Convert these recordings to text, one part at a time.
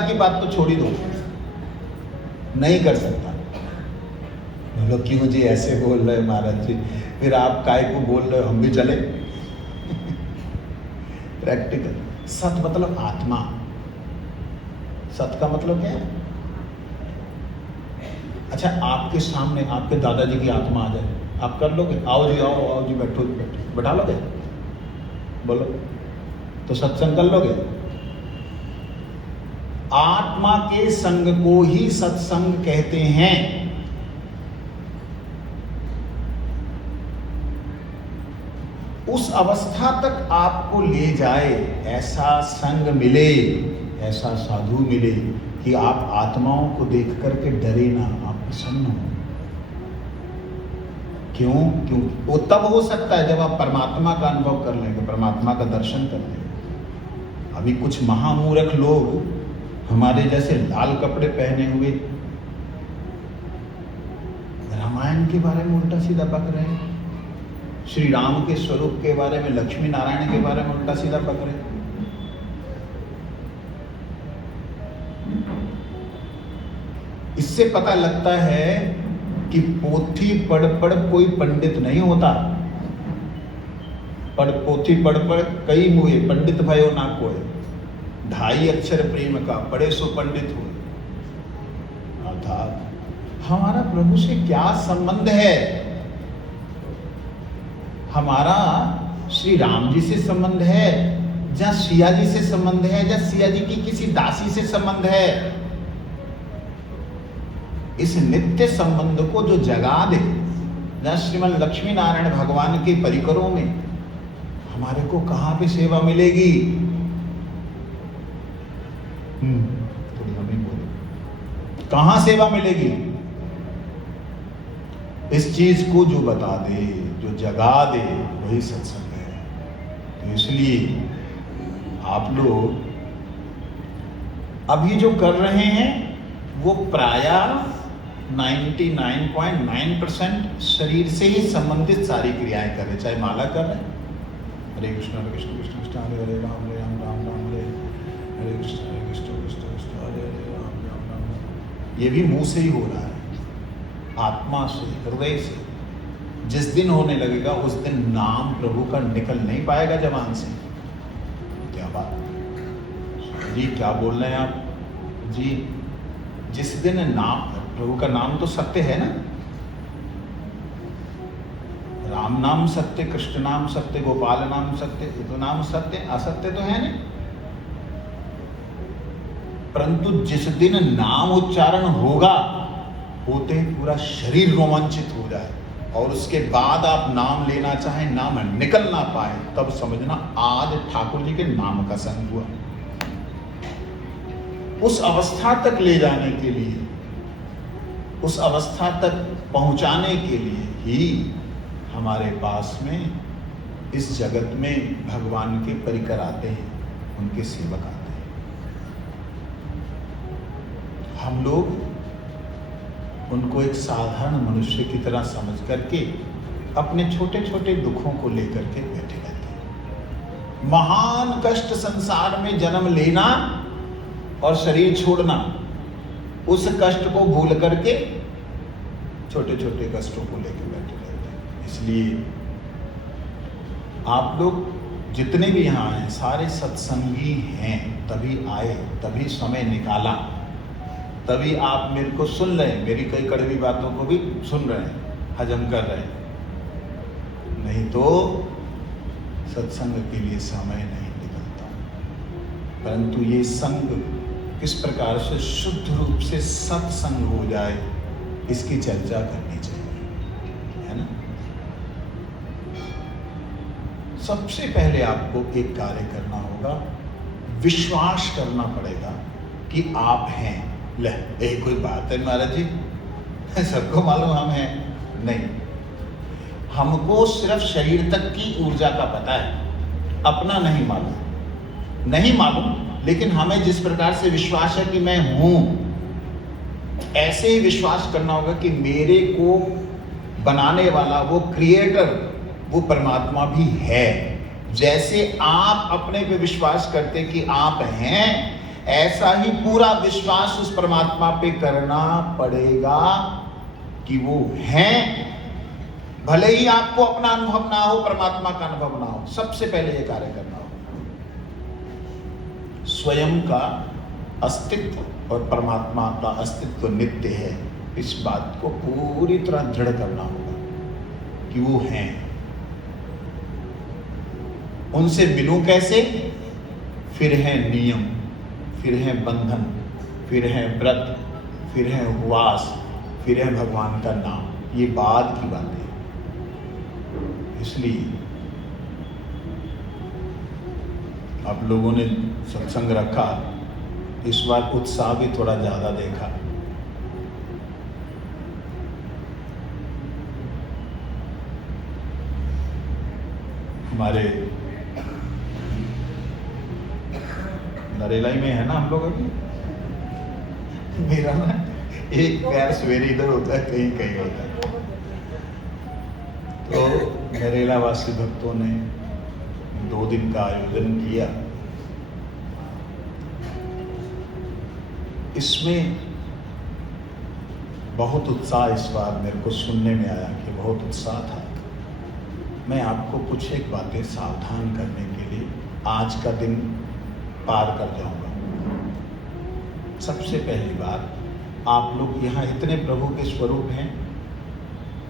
की बात तो छोड़ ही दो, नहीं कर सकता। बोलो क्यों जी ऐसे बोल रहे महाराज जी, फिर आप काय को बोल रहे हो, हम भी चले। प्रैक्टिकल सत मतलब आत्मा। सत का मतलब क्या है? अच्छा, आपके सामने आपके दादाजी की आत्मा आ जाए, आप कर लोगे? आओ जी आओ, आओ जी बैठो, बैठा लोगे? बोलो तो सत्संग कर लोगे? आत्मा के संग को ही सत्संग कहते हैं। उस अवस्था तक आपको ले जाए, ऐसा संग मिले, ऐसा साधु मिले कि आप आत्माओं को देख करके डरे ना, आप प्रसन्न हो। क्यों? वो तब हो सकता है जब आप परमात्मा का अनुभव कर लेंगे, परमात्मा का दर्शन कर लेंगे। अभी कुछ महामूर्ख लोग हमारे जैसे लाल कपड़े पहने हुए रामायण के बारे में उल्टा सीधा बक रहे हैं, श्री राम के स्वरूप के बारे में, लक्ष्मी नारायण के बारे में उल्टा सीधा बक रहे हैं। इससे पता लगता है कि पोथी पढ़ पढ़ कोई पंडित नहीं होता। पोथी पढ़ पढ़ कई मुए, पंडित भयो ना कोय। 2.5 अक्षर प्रेम का, पढ़े सो पंडित हो। अर्थात हमारा प्रभु से क्या संबंध है? हमारा श्री राम जी से संबंध है, या सिया जी से संबंध है, या सिया जी की किसी दासी से संबंध है? इस नित्य संबंध को जो जगा दे, जहाँ श्रीमद लक्ष्मी नारायण भगवान के परिकरों में हमारे को कहां पे सेवा मिलेगी? थोड़ी हमें बोलो, कहां सेवा मिलेगी? इस चीज को जो बता दे, जो जगा दे, वही सत्संग है। तो इसलिए आप लोग अभी जो कर रहे हैं वो प्रायः 99.9% शरीर से ही संबंधित सारी क्रियाएं कर रहे, चाहे माला कर रहे हैं, हरे कृष्ण कृष्ण कृष्ण हरे हरे राम राम राम हरे हरे कृष्ण कृष्ण कृष्ण हरे हरे राम राम। ये भी मुंह से ही हो रहा है, आत्मा से, हृदय से। जिस दिन होने लगेगा उस दिन नाम प्रभु का निकल नहीं पाएगा जबान से। क्या बात जी, क्या बोल रहे हैं आप जी? जिस दिन नाम प्रभु का नाम तो सत्य है ना, राम नाम सत्य, कृष्ण नाम सत्य, गोपाल नाम सत्य, ये तो नाम सत्य, असत्य तो है नहीं। परंतु जिस दिन नाम उच्चारण होगा, होते ही पूरा शरीर रोमांचित हो जाए और उसके बाद आप नाम लेना चाहें, नाम निकल ना पाए, तब समझना आज ठाकुर जी के नाम का संग हुआ। उस अवस्था तक ले जाने के लिए, उस अवस्था तक पहुंचाने के लिए ही हमारे पास में इस जगत में भगवान के परिकर आते हैं, उनके सेवक आते हैं। हम लोग उनको एक साधारण मनुष्य की तरह समझ करके अपने छोटे छोटे दुखों को लेकर के बैठे रहते हैं। महान कष्ट संसार में जन्म लेना और शरीर छोड़ना, उस कष्ट को भूल करके छोटे छोटे कष्टों को लेकर बैठे रहते हैं। इसलिए आप लोग जितने भी यहाँ हैं सारे सत्संगी हैं, तभी आए, तभी समय निकाला, तभी आप मेरे को सुन रहे हैं, मेरी कई कड़वी बातों को भी सुन रहे हैं, हजम कर रहे हैं। नहीं तो सत्संग के लिए समय नहीं निकलता। परंतु ये संग किस प्रकार से शुद्ध रूप से सत्संग हो जाए, इसकी चर्चा करनी चाहिए, है ना। सबसे पहले आपको एक कार्य करना होगा, विश्वास करना पड़ेगा कि आप हैं। ले कोई बात है महाराज जी, सबको मालूम हम हैं? नहीं, हमको सिर्फ शरीर तक की ऊर्जा का पता है, अपना नहीं मालूम। नहीं मालूम, लेकिन हमें जिस प्रकार से विश्वास है कि मैं हूं, ऐसे ही विश्वास करना होगा कि मेरे को बनाने वाला, वो क्रिएटर, वो परमात्मा भी है। जैसे आप अपने पे विश्वास करते कि आप हैं, ऐसा ही पूरा विश्वास उस परमात्मा पे करना पड़ेगा कि वो हैं, भले ही आपको अपना अनुभव ना हो, परमात्मा का अनुभव ना हो। सबसे पहले ये कार्य करना हो, स्वयं का अस्तित्व और परमात्मा का अस्तित्व नित्य है, इस बात को पूरी तरह दृढ़ करना होगा कि वो हैं। उनसे मिलूं कैसे? फिर है नियम, फिर है बंधन, फिर है व्रत, फिर है उपवास, फिर है भगवान का नाम। ये बाद की बात है। इसलिए आप लोगों ने सत्संग रखा, इस बार उत्साह भी थोड़ा ज्यादा देखा। हमारे नरेलाई में है ना हम लोग अभी, मेरा ना एक पैर सवेरे इधर होता है, कहीं कहीं होता है। तो नरेला वासी भक्तों ने 2 दिन का आयोजन किया। इसमें बहुत उत्साह इस बार मेरे को सुनने में आया कि बहुत उत्साह था। मैं आपको कुछ एक बातें सावधान करने के लिए आज का दिन पार कर जाऊंगा। सबसे पहली बात, आप लोग यहाँ इतने प्रभु के स्वरूप हैं,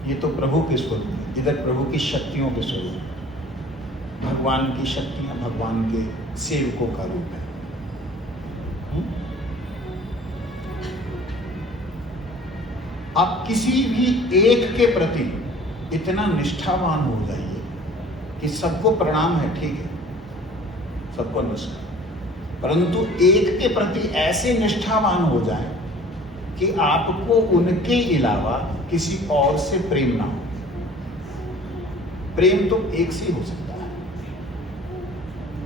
ये तो प्रभु के स्वरूप है, इधर प्रभु की शक्तियों के स्वरूप है। भगवान की शक्तियां भगवान के सेवकों का रूप है। आप किसी भी एक के प्रति इतना निष्ठावान हो जाइए कि सबको प्रणाम है, ठीक है, सबको नमस्कार, परंतु एक के प्रति ऐसे निष्ठावान हो जाए कि आपको उनके अलावा किसी और से प्रेम ना हो। प्रेम तो एक से ही हो सकता है।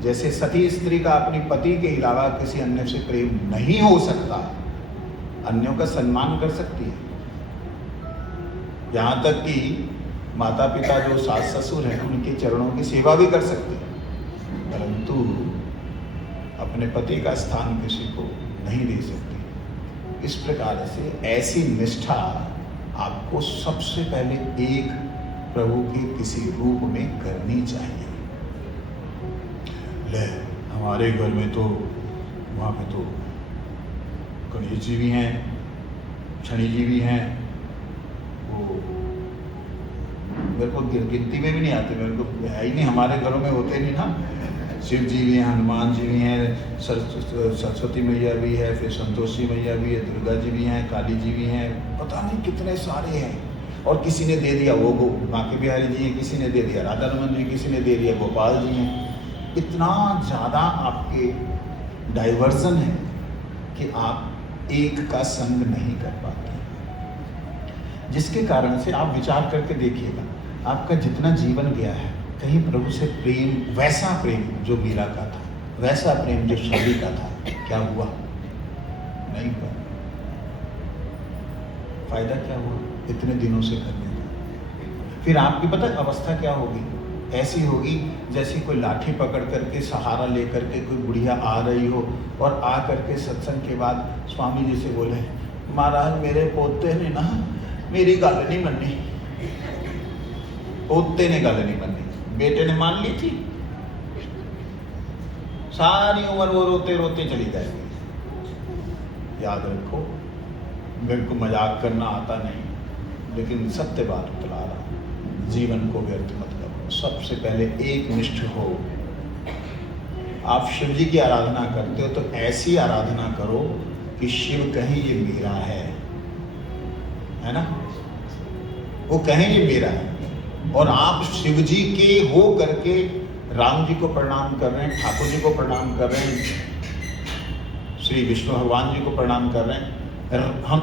जैसे सती स्त्री का अपने पति के अलावा किसी अन्य से प्रेम नहीं हो सकता, अन्यों का सम्मान कर सकती है। यहां तक कि माता पिता जो सास ससुर हैं उनके चरणों की सेवा भी कर सकते हैं, परंतु अपने पति का स्थान किसी को नहीं दे सकती। इस प्रकार से ऐसी निष्ठा आपको सबसे पहले एक प्रभु के किसी रूप में करनी चाहिए। ले हमारे घर में तो वहाँ पे तो गणेश जी भी हैं, शनि जी भी हैं, वो मेरे को गिनती में भी नहीं आते, मेरे को है ही नहीं, हमारे घरों में होते नहीं ना। शिव जी भी हैं, हनुमान जी भी हैं, सरस्वती मैया भी है, फिर संतोषी मैया भी है, दुर्गा जी भी हैं, काली जी भी हैं, पता नहीं कितने सारे हैं। और किसी ने दे दिया वो बांके बिहारी जी हैं, किसी ने दे दिया राधा रमन जी, किसी ने दे दिया गोपाल जी हैं। इतना ज़्यादा आपके डाइवर्जन है कि आप एक का संग नहीं कर पाते, जिसके कारण से आप विचार करके देखिएगा, आपका जितना जीवन गया है, कहीं प्रभु से प्रेम, वैसा प्रेम जो मीरा का था, वैसा प्रेम जो शबरी का था, क्या हुआ? नहीं हुआ। फायदा क्या हुआ इतने दिनों से करने का? फिर आपकी पता अवस्था क्या होगी? ऐसी होगी जैसे कोई लाठी पकड़ करके सहारा लेकर के कोई बुढ़िया आ रही हो और आ करके सत्संग के बाद स्वामी जी से बोले, महाराज मेरे पोते ने ना मेरी गल नहीं मनी। पोते ने गल नहीं मनी, बेटे ने मान ली थी, सारी उम्र वो रोते रोते चली जाएगी। याद रखो, मेरे को मजाक करना आता नहीं, लेकिन सत्य बात बता रहा हूं, जीवन को व्यर्थ मत करो। सबसे पहले एक निष्ठ हो। आप शिव जी की आराधना करते हो तो ऐसी आराधना करो कि शिव कहें ये मेरा है ना, वो कहें ये मेरा है। और आप शिव जी के हो करके राम जी को प्रणाम कर रहे हैं, ठाकुर जी को प्रणाम कर रहे हैं, श्री विष्णु भगवान जी को प्रणाम कर रहे हैं, हम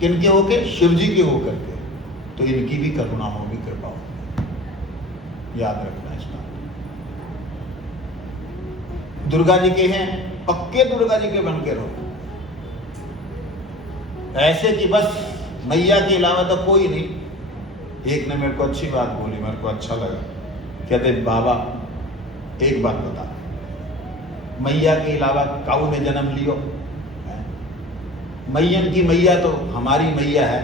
किनके होके? शिव जी के हो करके, तो इनकी भी करुणा होगी, कृपा होगी। याद रखना इस बात। दुर्गा जी के हैं, पक्के दुर्गा जी के बन के रहो, ऐसे कि बस मैया के अलावा तो कोई नहीं। एक ने मेरे को अच्छी बात बोली, मेरे को अच्छा लगा, कहते बाबा एक बात बता, मैया के अलावा काऊ ने जन्म लियो। मैयन की मैया तो हमारी मैया है,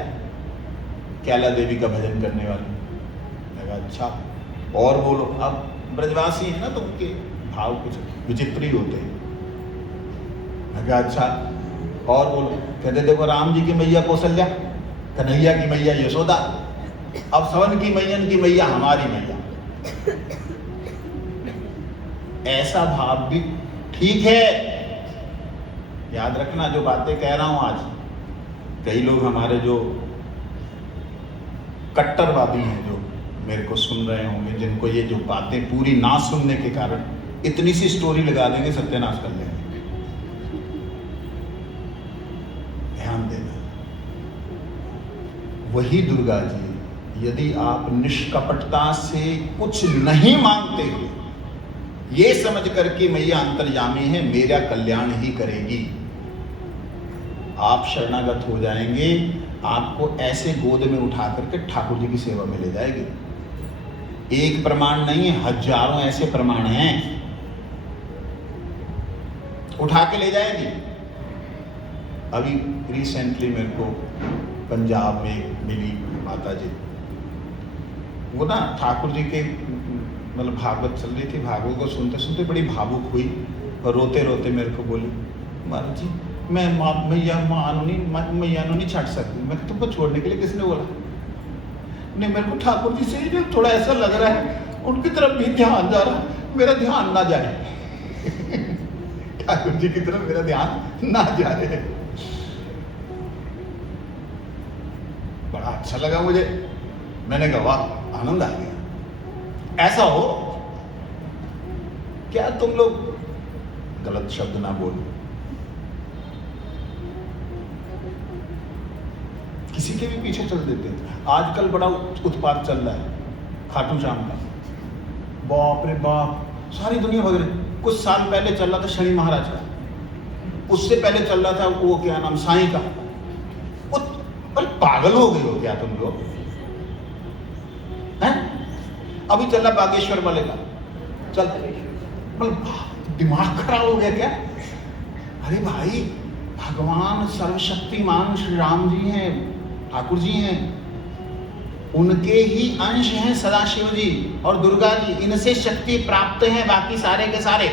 कैला देवी का भजन करने वाली। लगा अच्छा, और बोलो। अब ब्रजवासी है ना, तो उनके भाव कुछ विचित्र ही होते हैं। लगा अच्छा, और बोलो। कहते देखो राम जी की मैया कौशल्या, कन्हैया की मैया यशोदा, अब सवन की मैयन की मैया हमारी मैया। ऐसा भाव भी ठीक है। याद रखना जो बातें कह रहा हूं आज, कई लोग हमारे जो कट्टरवादी हैं, जो मेरे को सुन रहे होंगे, जिनको ये जो बातें पूरी ना सुनने के कारण इतनी सी स्टोरी लगा देंगे, सत्यानाश कर लेंगे। ध्यान देना, वही दुर्गा जी यदि आप निष्कपटता से कुछ नहीं मांगते हो, ये समझ करके मैया अंतर्यामी है, मेरा कल्याण ही करेगी, आप शरणागत हो जाएंगे, आपको ऐसे गोद में उठा करके ठाकुर जी की सेवा में ले जाएगी। एक प्रमाण नहीं, हजारों ऐसे प्रमाण हैं, उठा के ले जाएगी। अभी रिसेंटली मेरे को पंजाब में मिली माता जी, वो ना ठाकुर जी के मतलब भागवत चल रही थी, भागवत को सुनते सुनते बड़ी भावुक हुई और रोते रोते मेरे को बोली, महाराज जी मैं मैया नहीं छाट सकती। मैं तुमको छोड़ने के लिए किसने बोला? नहीं, मेरे को ठाकुर जी से ही थोड़ा ऐसा लग रहा है, उनकी तरफ भी ध्यान जा रहा है, मेरा ध्यान ना जाए। ठाकुर जी की तरफ मेरा ध्यान ना जाए। बड़ा अच्छा लगा मुझे, मैंने कहा वाह, आनंद आ गया। ऐसा हो क्या तुम लोग गलत शब्द ना बोलो, किसी के भी पीछे चल देते हैं। आजकल बड़ा उत्पाद चल रहा है खाटू श्याम का, बाप रे बाप, सारी दुनिया भग रही। कुछ साल पहले चल रहा था शनि महाराज का, उससे पहले चल रहा था वो क्या नाम, साईं का। अरे पागल हो गए हो क्या तुम लोग हैं? अभी चल रहा बागेश्वर वाले का, चल दिमाग खराब हो गया क्या? अरे भाई, भगवान सर्वशक्तिमान श्री राम जी हैं, ठाकुर जी हैं, उनके ही अंश हैं सदाशिव जी और दुर्गा जी, इनसे शक्ति प्राप्त है, बाकी सारे के सारे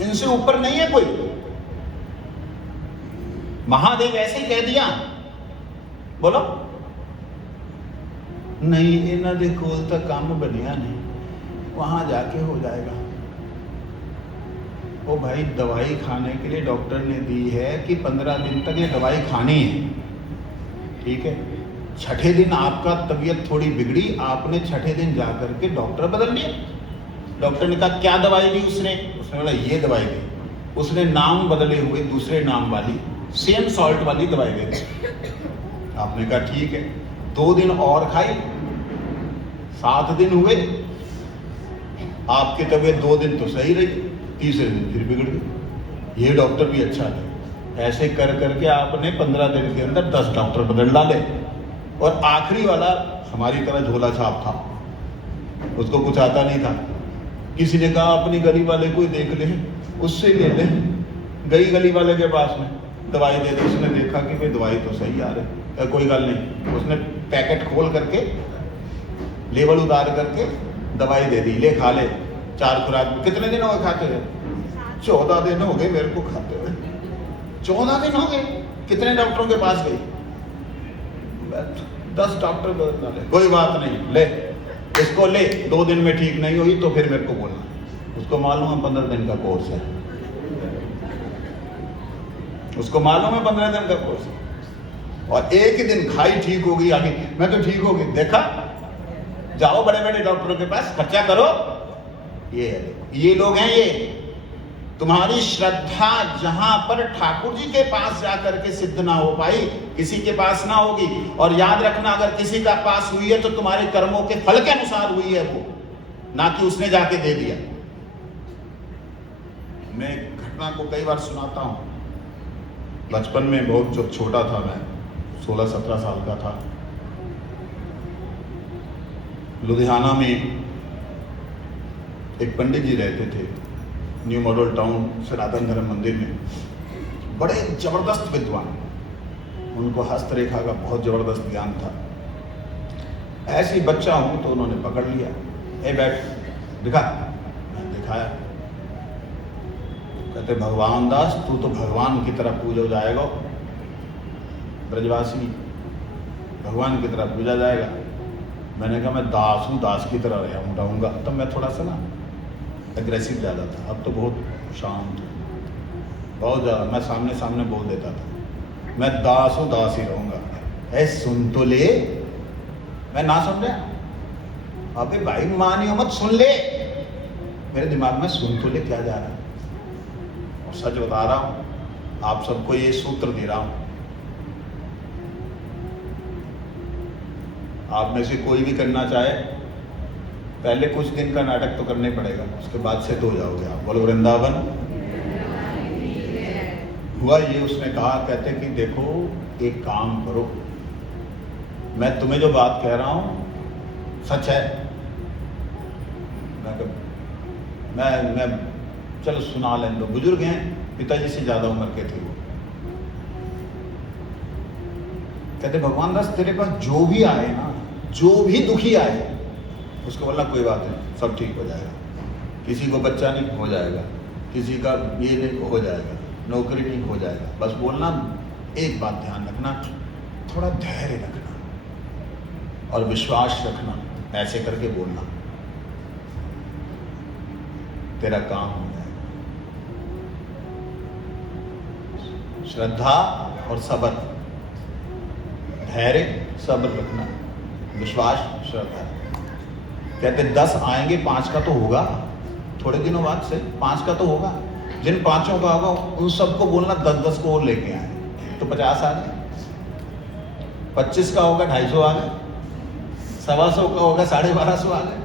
इनसे ऊपर नहीं है कोई। महादेव ऐसे ही कह दिया, बोलो नहीं इन्हों दे कोल तो काम बढ़िया नहीं, वहां जाके हो जाएगा। ओ भाई, दवाई खाने के लिए डॉक्टर ने दी है कि 15 दिन तक ये दवाई खानी है, ठीक है। छठे दिन आपका तबीयत थोड़ी बिगड़ी, आपने छठे दिन जाकर के डॉक्टर बदल लिया। डॉक्टर ने कहा क्या दवाई दी? उसने बोला ये दवाई दी। उसने नाम बदले हुए दूसरे नाम वाली सेम सॉल्ट वाली दवाई दे दी। आपने कहा ठीक है, 2 दिन और खाई, 7 दिन हुए, आपकी तबीयत 2 दिन तो सही रही, तीसरे दिन फिर बिगड़ गई। ये डॉक्टर भी अच्छा है। ऐसे कर करके आपने 15 दिन के अंदर 10 डॉक्टर बदल डाले, और आखिरी वाला हमारी तरह झोला छाप था, उसको कुछ आता नहीं था। किसी ने कहा अपनी गली वाले को देख ले, उससे ले ले। गई गली वाले के पास में, दवाई दे दी। उसने देखा कि भाई दवाई तो सही आ रही, कोई गल नहीं। उसने पैकेट खोल करके लेवल उतार करके दवाई दे दी, ले खा ले, 4 खुराक। कितने दिन हो गए खाते हुए? 14 दिन हो गए मेरे को खाते हुए, 14 दिन हो गए। कितने डॉक्टरों के पास गई? 10 डॉक्टर बदल डाले। कोई बात नहीं, ले इसको ले, 2 दिन में ठीक नहीं हुई तो फिर मेरे को बोलना। उसको मालूम है 15 दिन का कोर्स है, उसको मालूम है 15 दिन का कोर्स है। और एक ही दिन खाई ठीक होगी, आगे मैं तो ठीक हो गई। देखा, जाओ बड़े बड़े डॉक्टरों के पास, खर्चा करो। ये लोग हैं, ये तुम्हारी श्रद्धा जहां पर ठाकुर जी के पास जाकर के सिद्ध ना हो पाई, किसी के पास ना होगी। और याद रखना, अगर किसी का पास हुई है तो तुम्हारे कर्मों के फल के अनुसार हुई है वो, ना कि उसने जाके दे दिया। मैं घटना को कई बार सुनाता हूं। बचपन में बहुत जब छोटा था, मैं 16-17 साल का था, लुधियाना में एक पंडित जी रहते थे न्यू मॉडल टाउन सनातन धर्म मंदिर में, बड़े जबरदस्त विद्वान, उनको हस्तरेखा का बहुत जबरदस्त ज्ञान था। ऐसे ही बच्चा हूं तो उन्होंने पकड़ लिया, ए बैठ दिखा, मैं दिखाया। कहते भगवान दास तू तो भगवान की तरह पूजा जाएगा, ब्रजवासी भगवान की तरह पूजा जाएगा। मैंने कहा मैं दास हूँ, दास की तरह रहूँगा। तब मैं थोड़ा सा ना एग्रेसिव ज़्यादा था, अब तो बहुत शांत हूँ, बहुत ज़्यादा। मैं सामने सामने बोल देता था मैं दास हूँ, दास ही रहूँगा। ऐ सुन तो ले, मैं ना सुन रहा, अबे भाई मानियो मत, सुन ले। मेरे दिमाग में सुन तो ले क्या जा रहा है, और सच बता रहा हूँ, आप सबको ये सूत्र दे रहा हूँ। आप में से कोई भी करना चाहे, पहले कुछ दिन का नाटक तो करना ही पड़ेगा, उसके बाद से तो हो जाओगे आप। बोलो वृंदावन। हुआ ये, उसने कहा, कहते कि देखो एक काम करो, मैं तुम्हें जो बात कह रहा हूं सच है। मैं चलो सुना लें दो, बुजुर्ग हैं, पिताजी से ज्यादा उम्र के थे वो। कहते भगवान दास तेरे पास जो भी आए ना, जो भी दुखी आए, उसको बोलना कोई बात नहीं, सब ठीक हो जाएगा। किसी को बच्चा नहीं, हो जाएगा। किसी का ये नहीं, हो जाएगा। नौकरी नहीं, हो जाएगा। बस बोलना एक बात ध्यान रखना, थोड़ा धैर्य रखना और विश्वास रखना, ऐसे करके बोलना, तेरा काम हो जाएगा। श्रद्धा और सब्र, धैर्य सब्र रखना, विश्वास श्रद्धा। कहते 10 आएंगे, 5 का तो होगा, थोड़े दिनों बाद से 5 का तो होगा। जिन 5 का होगा उन सबको बोलना 10-10 को और लेके आए, तो 50 आ गए। 25 का होगा, 250 आ गए। 125 का होगा, 1250 आ गए।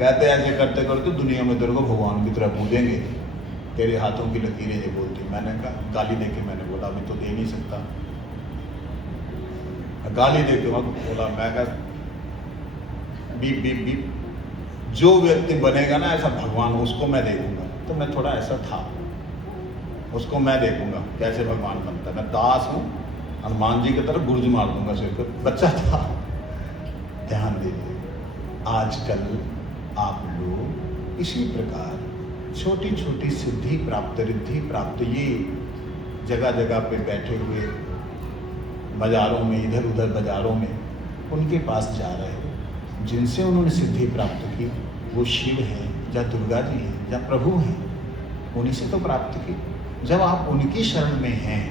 कहते ऐसे करते करते दुनिया में तेरे को भगवान की तरह पूजेंगे, तेरे हाथों की लकीरें ये बोलती। मैंने कहा, गाली देके मैंने बोला अभी तो दे नहीं सकता, गाली देके बोला, मैं कहा बीप बीप बीप, जो व्यक्ति बनेगा ना ऐसा भगवान, उसको मैं देखूंगा। तो मैं थोड़ा ऐसा था, उसको मैं देखूंगा कैसे भगवान बनता है। मैं दास हूँ, हनुमान जी की तरफ गुर्ज मार दूंगा सिर को, बच्चा था। ध्यान दीजिए, आजकल आप लोग इसी प्रकार छोटी छोटी सिद्धि प्राप्त, रिद्धि प्राप्त, ये जगह जगह पे बैठे हुए बाजारों में, इधर उधर बाजारों में, उनके पास जा रहे हो, जिनसे उन्होंने सिद्धि प्राप्त की, वो शिव हैं या दुर्गा जी हैं या प्रभु हैं, उन्हीं से तो प्राप्त की। जब आप उनकी शरण में हैं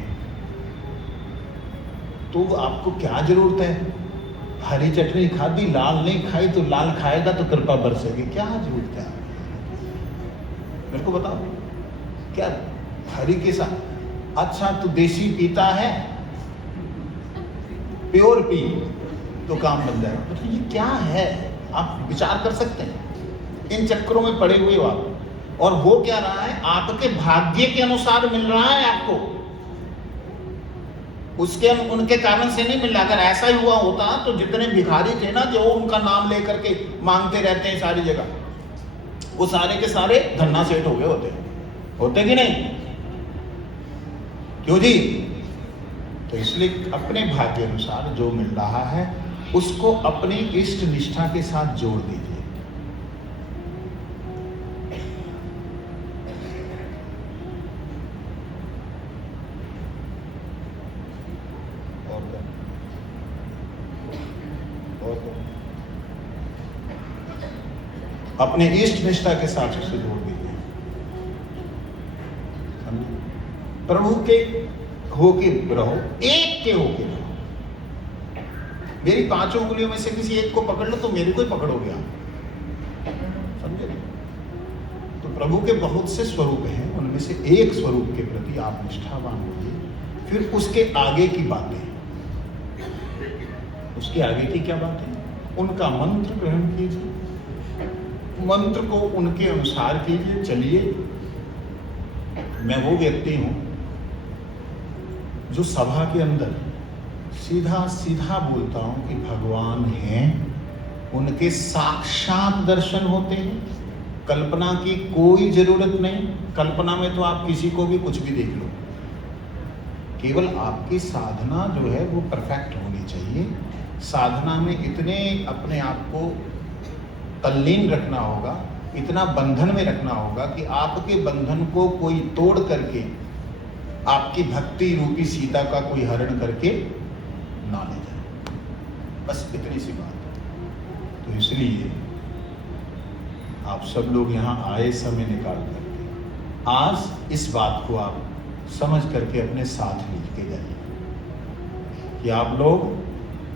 तो आपको क्या जरूरत है, हरी चटनी खाधी लाल नहीं खाई, तो लाल खाएगा तो कृपा बरसेगी, क्या जरूरत है? मेरे को बताओ, क्या हरी के साथ, अच्छा तू देसी पीता है, प्योर पी तो काम बन जाएगा। तो ये क्या है, आप विचार कर सकते हैं। इन चक्करों में पड़े हुए हो आप, और हो क्या रहा है, आपके भाग्य के अनुसार मिल रहा है आपको, उसके उनके कारण से नहीं मिल रहा। अगर ऐसा ही हुआ होता तो जितने भिखारी थे ना, जो उनका नाम लेकर के मांगते रहते हैं सारी जगह, वो सारे के सारे धन्ना सेठ हो गए होते कि नहीं? क्यों जी? तो इसलिए अपने भाग्य अनुसार जो मिल रहा है उसको अपनी इष्ट निष्ठा के साथ जोड़ दीजिए। अपने इष्ट निष्ठा के साथ उसे जोड़ दीजिए। प्रभु के होके रहो, एक के होके रहो। मेरी 5 उंगलियों में से किसी एक को पकड़ लो तो मेरे को ही पकड़ोगे आप, समझे? तो प्रभु के बहुत से स्वरूप हैं, उनमें से एक स्वरूप के प्रति आप निष्ठावान होइए। फिर उसके आगे की बातें, उसके आगे की क्या बातें? उनका मंत्र ग्रहण कीजिए, मंत्र को उनके अनुसार कीजिए, चलिए। मैं वो व्यक्ति हूं जो सभा के अंदर सीधा सीधा बोलता हूं कि भगवान हैं, उनके साक्षात दर्शन होते हैं, कल्पना की कोई जरूरत नहीं। कल्पना में तो आप किसी को भी कुछ भी देख लो, केवल आपकी साधना जो है वो परफेक्ट होनी चाहिए। साधना में इतने अपने आप को तल्लीन रखना होगा, इतना बंधन में रखना होगा कि आपके बंधन को कोई तोड़ करके आपकी भक्ति रूपी सीता का कोई हरण करके ना ले जाए। बस इतनी सी बात है। तो इसलिए आप सब लोग यहाँ आए समय निकाल करके आज इस बात को आप समझ करके अपने साथ लेके जाइए कि आप लोग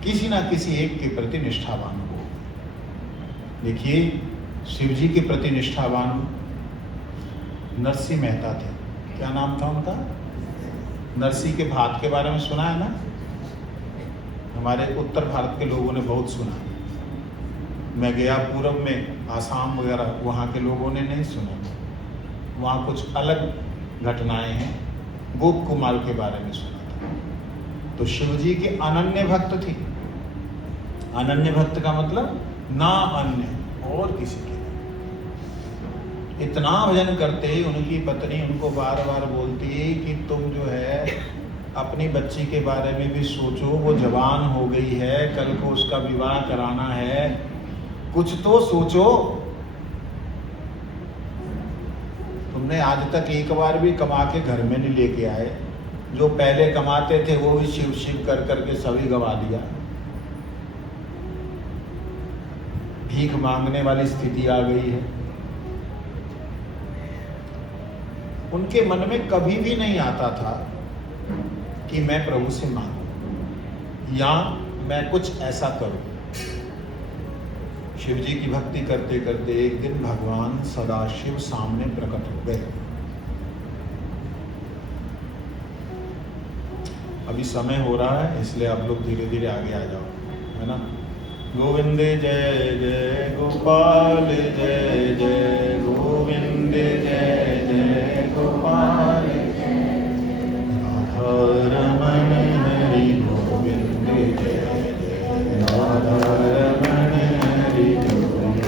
किसी ना किसी एक के प्रति निष्ठावान हो। देखिए, शिव जी के प्रति निष्ठावान नरसिंह मेहता थे। क्या नाम था उनका? नरसिंह के भात के बारे में सुना है ना? हमारे उत्तर भारत के लोगों ने बहुत सुना। मैं गया पूरब में, आसाम वगैरह, वहाँ के लोगों ने नहीं सुना। वहाँ कुछ अलग घटनाएं हैं। गोप कुमार के बारे में सुना था। तो शिव जी के अनन्य भक्त थे। अनन्य भक्त का मतलब ना अन्य और किसी के लिए। इतना भजन करते, उनकी पत्नी उनको बार बार बोलती कि तुम जो है अपनी बच्ची के बारे में भी सोचो, वो जवान हो गई है, कल को उसका विवाह कराना है, कुछ तो सोचो। तुमने आज तक एक बार भी कमा के घर में नहीं लेके आए। जो पहले कमाते थे वो भी शिव शिव कर करके सभी गवा दिया। भीख मांगने वाली स्थिति आ गई है। उनके मन में कभी भी नहीं आता था कि मैं प्रभु से मांगूं या मैं कुछ ऐसा करूं। शिव जी की भक्ति करते करते एक दिन भगवान सदाशिव सामने प्रकट हो गए। अभी समय हो रहा है, इसलिए आप लोग धीरे धीरे आगे आ जाओ, है ना। गोविंद जय जय गोपाल जय जय गोविंद जय जय गोपाल राधा रमण हरि गोविंद जय जय राधा रमण हरि गोविंद।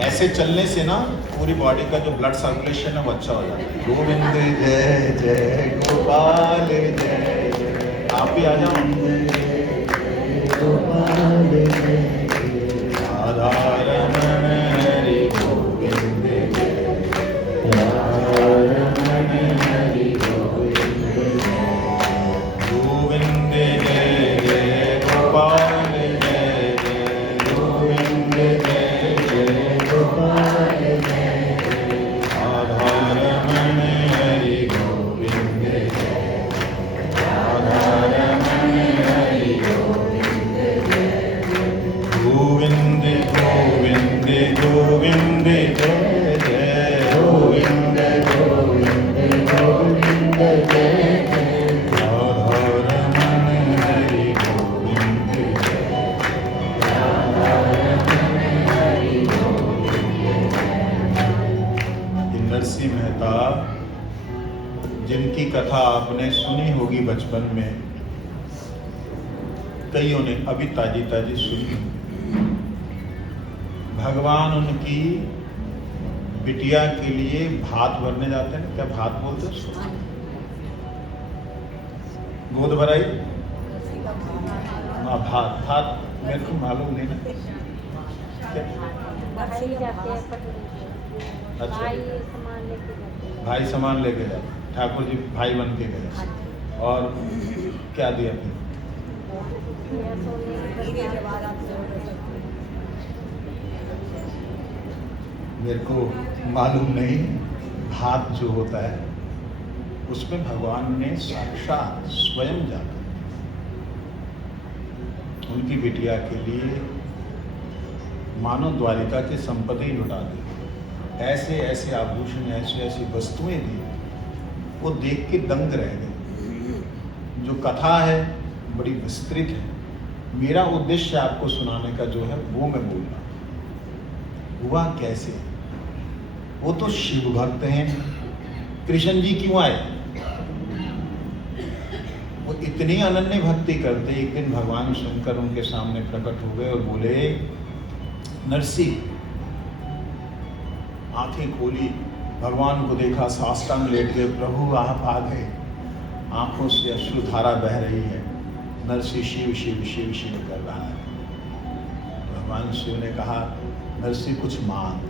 ऐसे चलने से ना पूरी बॉडी का जो ब्लड सर्कुलेशन है वो अच्छा हो जाता है। गोविंद जय जय गोपाल जय जय। आप भी आ जाओ। राधा रमण हरि गोविंद राधा रमण हरि गोविंद गोविंद जय जय गोपाल जय जय गोविंद जय जय गोपाल जय राधा रमण हरि गोविंद राधा रमण हरि गोविंद गोविंद गोविंद जय जय गोविंद गोविंद गोविंद जय जय राधा रमण हरि गोविंद राधा रमण हरि गोविंद। नरसिंह मेहता, जिनकी कथा आपने सुनी होगी बचपन में, कईयों ने अभी ताजी ताजी सुनी। भगवान उनकी बिटिया के लिए भात भरने जाते हैं। क्या भात बोलते हैं? गोद भराई। हाँ, भात भात मेरे को मालूम नहीं ना। अच्छा, भाई सामान लेके जाते, ठाकुर जी भाई बन के गए। और क्या दिया फिर? मेरे को मालूम नहीं। भात जो होता है उसमें भगवान ने साक्षात स्वयं जाकर उनकी बिटिया के लिए मानव द्वारिका की संपत्ति लुटा दी। ऐसे ऐसे आभूषण, ऐसी ऐसी वस्तुएं दी, वो देख के दंग रह गए। जो कथा है बड़ी विस्तृत है। मेरा उद्देश्य आपको सुनाने का जो है वो मैं बोल रहा हूँ। हुआ कैसे? वो तो शिव भक्त हैं। कृष्ण जी क्यों आए? वो इतनी अनन्य भक्ति करते, एक दिन भगवान शंकर उनके सामने प्रकट हो गए और बोले, नरसिंह, आंखें खोली, भगवान को देखा, साष्टांग लेट गए, प्रभु आप आ गए। आंखों से अश्रुधारा बह रही है। नरसिंह शिव शिव शिव शिव कर रहा है। भगवान शिव ने कहा, नरसिंह कुछ मांग।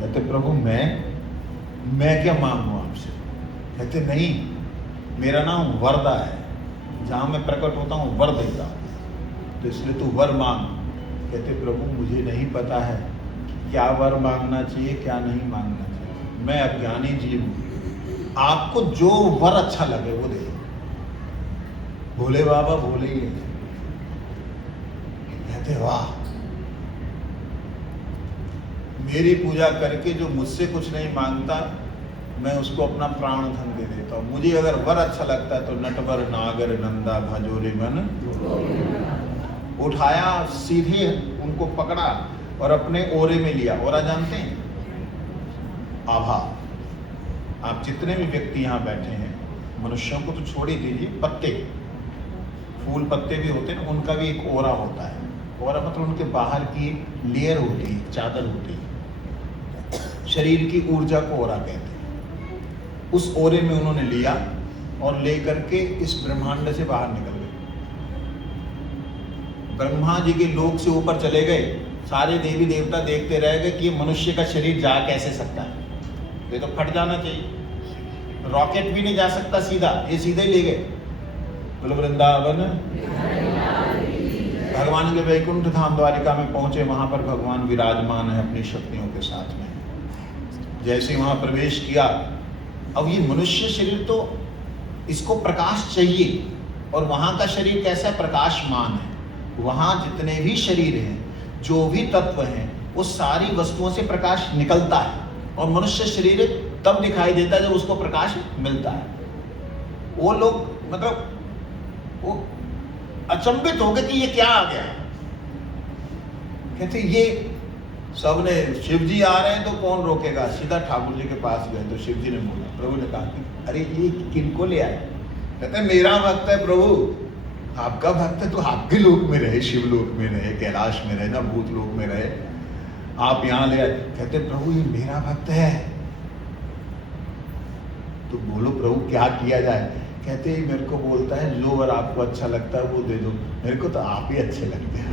कहते प्रभु मैं क्या मांगू आपसे? कहते नहीं, मेरा नाम वरदा है, जहाँ मैं प्रकट होता हूँ वर देता हूँ, तो इसलिए तू वर मांग। कहते प्रभु मुझे नहीं पता है क्या वर मांगना चाहिए क्या नहीं मांगना चाहिए, मैं अज्ञानी जीव हूँ, आपको जो वर अच्छा लगे वो दे दो। भोले बाबा भोले ही है। कहते वाह, मेरी पूजा करके जो मुझसे कुछ नहीं मांगता, मैं उसको अपना प्राण धन दे देता हूँ। मुझे अगर वर अच्छा लगता है तो नटवर नागर नंदा भजोरे मन, उठाया, सीधे उनको पकड़ा और अपने ओरे में लिया। ओरा जानते हैं? आभा। आप जितने भी व्यक्ति यहाँ बैठे हैं, मनुष्यों को तो छोड़ ही दीजिए, पत्ते, फूल पत्ते भी होते हैं, उनका भी एक ओरा होता है। ओरा मतलब उनके बाहर की लेयर होती है, चादर होती है, शरीर की ऊर्जा को ओरा कहते हैं। उस ओरे में उन्होंने लिया और लेकर के इस ब्रह्मांड से बाहर निकल गए। ब्रह्मा जी के लोक से ऊपर चले गए। सारे देवी देवता देखते रह गए कि ये मनुष्य का शरीर जा कैसे सकता है, ये तो फट जाना चाहिए, रॉकेट भी नहीं जा सकता सीधा, ये सीधे ले गए। बोलो वृंदावन। भगवान के वैकुंठ धाम द्वारिका में पहुंचे, वहां पर भगवान विराजमान है अपनी शक्तियों के साथ में। जैसे वहां प्रवेश किया, अब ये मनुष्य शरीर तो इसको प्रकाश चाहिए, और वहां का शरीर कैसा प्रकाशमान है। वहां जितने भी शरीर हैं, जो भी तत्व हैं, वो सारी वस्तुओं से प्रकाश निकलता है, और मनुष्य शरीर तब दिखाई देता है जब उसको प्रकाश मिलता है। वो लोग मतलब वो अचंभित हो गए कि ये क्या आ गया। कहते ये सबने, शिव जी आ रहे हैं तो कौन रोकेगा, सीधा ठाकुर जी के पास गए तो शिव जी ने बोला, प्रभु ने कहा कि अरे ये किनको ले आए? कहते मेरा भक्त है प्रभु। आपका भक्त है तो आपके लोक में रहे, शिव लोक में रहे, कैलाश में रहे ना, भूत लोक में रहे, आप यहाँ ले आए। कहते प्रभु ये मेरा भक्त है। तो बोलो प्रभु क्या किया जाए? कहते ही मेरे को बोलता है जो वर आपको अच्छा लगता है वो दे दो, मेरे को तो आप ही अच्छे लगते हैं।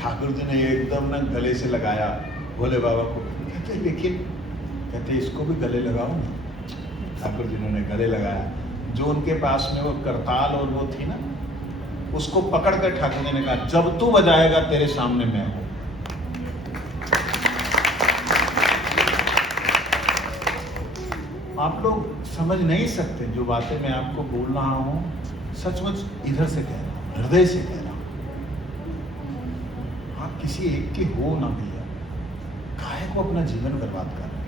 ठाकुर जी ने एकदम ना गले से लगाया भोले बाबा को। कहते लेकिन, कहते इसको भी गले लगाओ ना। ठाकुर जी ने गले लगाया। जो उनके पास में वो करताल और वो थी ना, उसको पकड़ कर ठाकुर जी ने कहा जब तू बजाएगा तेरे सामने मैं हूं। आप लोग समझ नहीं सकते जो बातें मैं आपको बोल रहा हूं, सचमुच इधर से कह रहा हूं, हृदय से कह रहा हूं। आप किसी एक की हो ना भैया, काहे को अपना जीवन बर्बाद कर रहे हैं?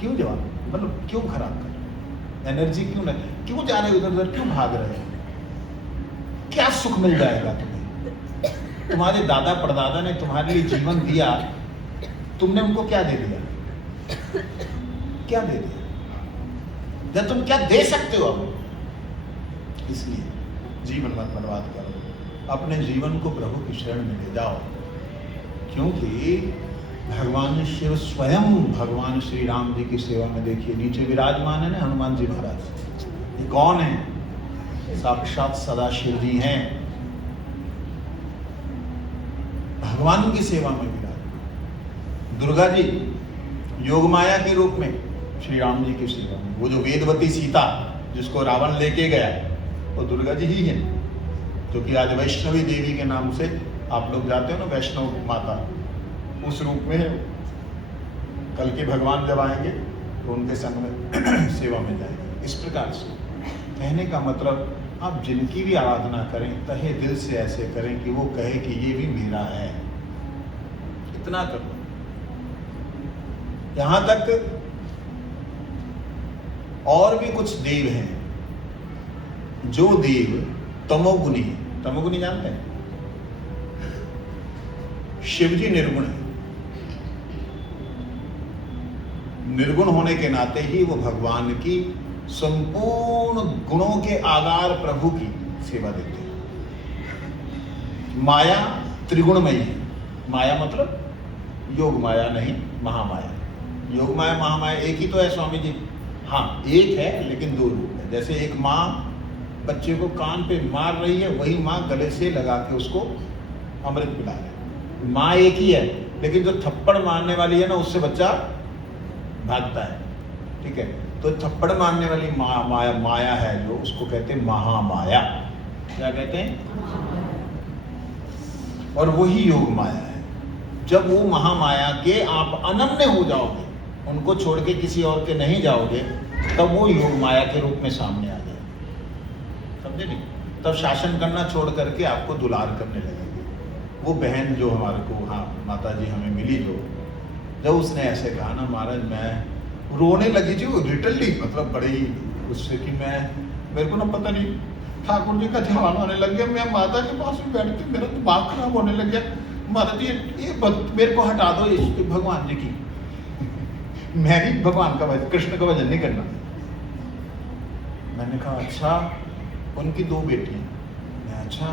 क्यों जवाब, मतलब क्यों खराब कर रहे हैं? एनर्जी क्यों नहीं, क्यों जा रहे हो इधर उधर, क्यों भाग रहे हैं? क्या सुख मिल जाएगा तुम्हें? तुम्हारे दादा परदादा ने तुम्हारे लिए जीवन दिया, तुमने उनको क्या दे दिया? क्या दे दिया? जब तुम क्या दे सकते हो अब? इसलिए जीवन मत बर्बाद करो, अपने जीवन को प्रभु की शरण में ले जाओ। क्योंकि भगवान शिव स्वयं भगवान श्री राम जी की सेवा में, देखिए नीचे विराजमान है ना हनुमान जी महाराज, ये कौन है? साक्षात सदाशिव जी हैं, भगवान की सेवा में विराज। दुर्गा जी योगमाया के रूप में श्री राम जी की सेवा में। वो जो वेदवती सीता जिसको रावण लेके गया, वो दुर्गा जी ही है, जो कि आज वैष्णवी देवी के नाम से आप लोग जाते हो ना, वैष्णव माता, उस रूप में है। कल के भगवान जब आएंगे तो उनके संग में सेवा में जाएंगे। इस प्रकार से कहने का मतलब, आप जिनकी भी आराधना करें तहे दिल से ऐसे करें कि वो कहे कि ये भी मेरा है। इतना करो। यहां तक और भी कुछ देव हैं, जो देव तमोगुणी है। तमोगुणी जानते हैं? शिव जी निर्गुण है। निर्गुण होने के नाते ही वो भगवान की संपूर्ण गुणों के आधार प्रभु की सेवा देते हैं। माया त्रिगुणमयी है, माया मतलब योग माया नहीं, महामाया। योग माया महामाया एक ही तो है स्वामी जी। हाँ, एक है लेकिन दो रूप है। जैसे एक माँ बच्चे को कान पे मार रही है, वही माँ गले से लगा के उसको अमृत पिला रही है। माँ एक ही है, लेकिन जो थप्पड़ मारने वाली है ना, उससे बच्चा भागता है। ठीक है, तो थप्पड़ मारने वाली माया है जो, उसको कहते हैं महामाया। क्या कहते हैं? और वही योग माया है। जब वो महामाया के आप अनन्य हो जाओगे, उनको छोड़ के किसी और के नहीं जाओगे, तब वो योग माया के रूप में सामने आ जाए। समझे नहीं? तब शासन करना छोड़ करके आपको दुलार करने लगेगी। वो बहन जो हमारे को, हाँ माता जी हमें मिली जो, जब उसने ऐसे कहा ना महाराज, मैं रोने लगी जी, वो लिटरली, मतलब बड़े ही उससे कि मेरे को ना पता नहीं, ठाकुर जी का ध्यान आने लग गया, मैं माता के पास में बैठ के मेरा दिमाग खराब होने लग गया। महाराज जी ये मेरे को हटा दो इस भगवान जी की, मैं ही भगवान का भजन, कृष्ण का भजन नहीं करना। मैंने कहा अच्छा, उनकी 2 बेटियां। मैं अच्छा,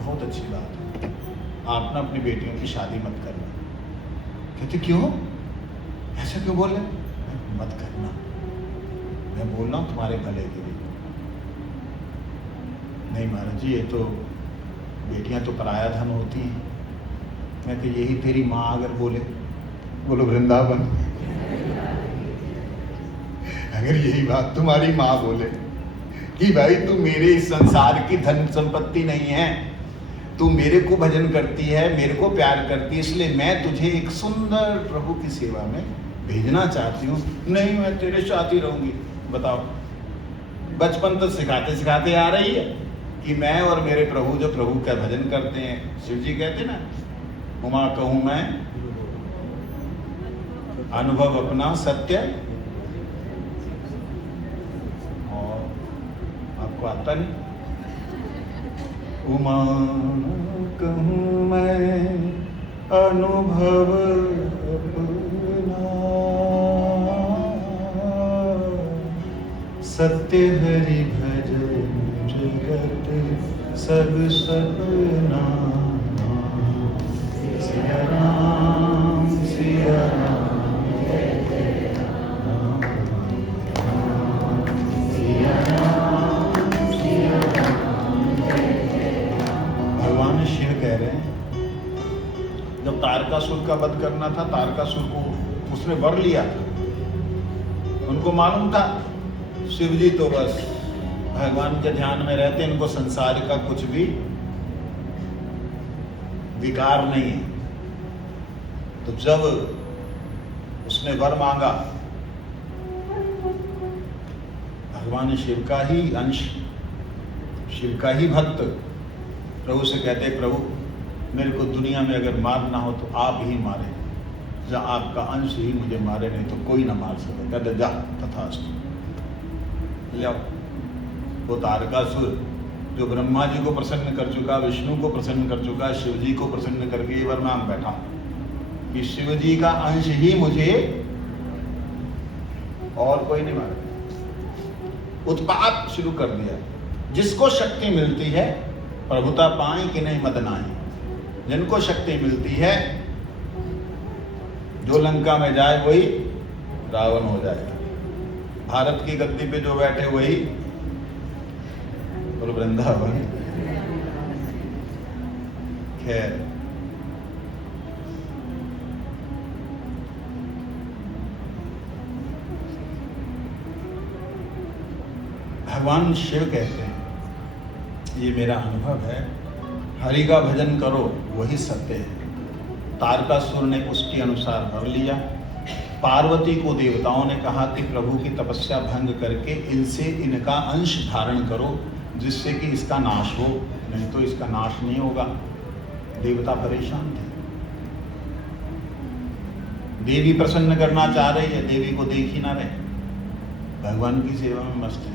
बहुत अच्छी बात है, आप ना अपनी बेटियों की शादी मत करना। कहते क्यों, ऐसा क्यों बोले? मत करना, मैं बोल रहा हूँ तुम्हारे भले के लिए। नहीं महाराज जी, ये तो बेटियां तो पराया धन होती हैं। मैं कि यही तेरी माँ अगर बोले, बोलो वृंदावन, अगर यही बात तुम्हारी माँ बोले कि भाई तू मेरे इस संसार की धन संपत्ति नहीं है, तू मेरे को भजन करती है, मेरे को प्यार करती है, इसलिए मैं तुझे एक सुंदर प्रभु की सेवा में भेजना चाहती हूँ। नहीं, मैं तेरे साथ ही रहूंगी। बताओ, बचपन तो सिखाते सिखाते आ रही है कि मैं और मेरे प्रभु जो प्रभु का भजन करते हैं, शिव जी कहते ना, उमा कहूँ मैं अनुभव अपना सत्य, और आपको आता नहीं, उमा कहूँ मैं अनुभव अपना, सत्य हरि भजन जगत सब सपना। सिया राम सिया राम, भगवान शिव कह रहे हैं, जब तारकासुर का वध करना था, तारकासुर को उसने वर लिया था। उनको मालूम था शिव जी तो बस भगवान के ध्यान में रहते, इनको संसार का कुछ भी विकार नहीं है। तो जब उसने वर मांगा, भगवान शिव का ही अंश, शिव का ही भक्त प्रभु से कहते, प्रभु मेरे को दुनिया में अगर मारना हो तो आप ही मारे, जहाँ आपका अंश ही मुझे मारे, नहीं तो कोई ना मार सके। कहते जा तथास्तु। ले वो तारकासुर जो ब्रह्मा जी को प्रसन्न कर चुका, विष्णु को प्रसन्न कर चुका, शिव जी को प्रसन्न करके ये वर मांग बैठा कि शिव जी का अंश ही मुझे, और कोई नहीं मारे। उत्पात शुरू कर दिया। जिसको शक्ति मिलती है प्रभुता पाए कि नहीं मदनाए, जिनको शक्ति मिलती है, जो लंका में जाए वही रावण हो जाएगा, भारत की गद्दी पे जो बैठे वही और वृंदावन। खैर, भगवान शिव कहते हैं, ये मेरा अनुभव है, हरि का भजन करो वही सत्य है। तारकासुर ने उसके अनुसार भर लिया। पार्वती को देवताओं ने कहा कि प्रभु की तपस्या भंग करके इनसे इनका अंश धारण करो, जिससे कि इसका नाश हो, नहीं तो इसका नाश नहीं होगा। देवता परेशान थे। देवी प्रसन्न करना चाह रही है, देवी को देख ही ना रहे, भगवान की सेवा में मस्त है।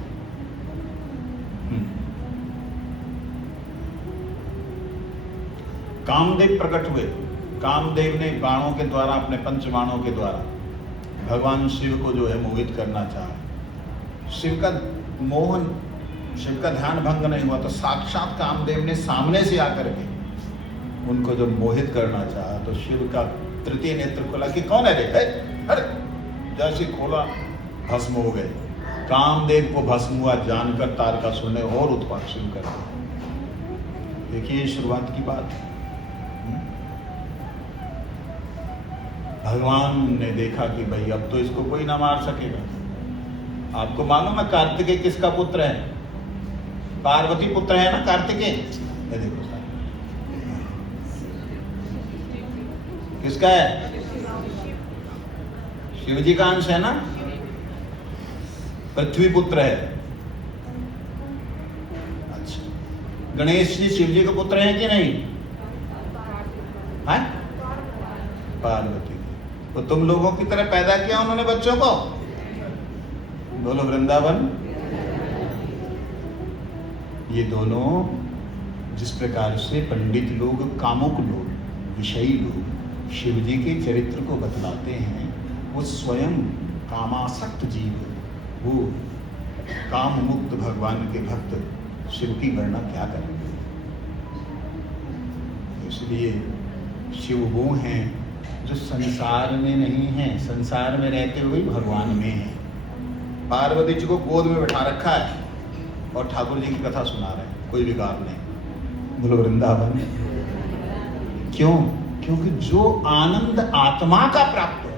कामदेव प्रकट हुए। कामदेव ने बाणों के द्वारा, अपने पंच बाणों के द्वारा भगवान शिव को जो है मोहित करना चाहा। शिव का मोहन, शिव का ध्यान भंग नहीं हुआ, तो साक्षात कामदेव ने सामने से आकर के उनको जब मोहित करना चाहा तो शिव का तृतीय नेत्र खोला कि कौन है रे, अरे जैसे खोला भस्म हो गए। कामदेव को भस्म हुआ जानकर तारकासुर ने और उत्पात शुरू कर दिया। देखिए शुरुआत की बात। भगवान ने देखा कि भाई अब तो इसको कोई ना मार सकेगा। आपको मालूम है कार्तिकेय किसका पुत्र है? पार्वती पुत्र है ना कार्तिकेय। ये देखो साहब किसका है? शिव जी का अंश है ना। पृथ्वी पुत्र है। अच्छा, गणेश जी शिव जी के पुत्र हैं कि नहीं? है पार्वती। तो तुम लोगों की तरह पैदा किया उन्होंने बच्चों को। बोलो वृंदावन। ये दोनों जिस प्रकार से पंडित लोग, कामुक लोग, विषयी लोग शिव जी के चरित्र को बतलाते हैं, वो स्वयं कामासक्त जीव, वो काम मुक्त भगवान के भक्त शिव की गणना क्या करेंगे। इसलिए शिव वो हैं जो संसार में नहीं हैं, संसार में रहते हुए भगवान में हैं। पार्वती जी को गोद में बैठा रखा है और ठाकुर जी की कथा सुना रहे हैं, कोई विकार नहीं। बोलो वृंदावन। क्यों? क्योंकि जो आनंद आत्मा का प्राप्त हो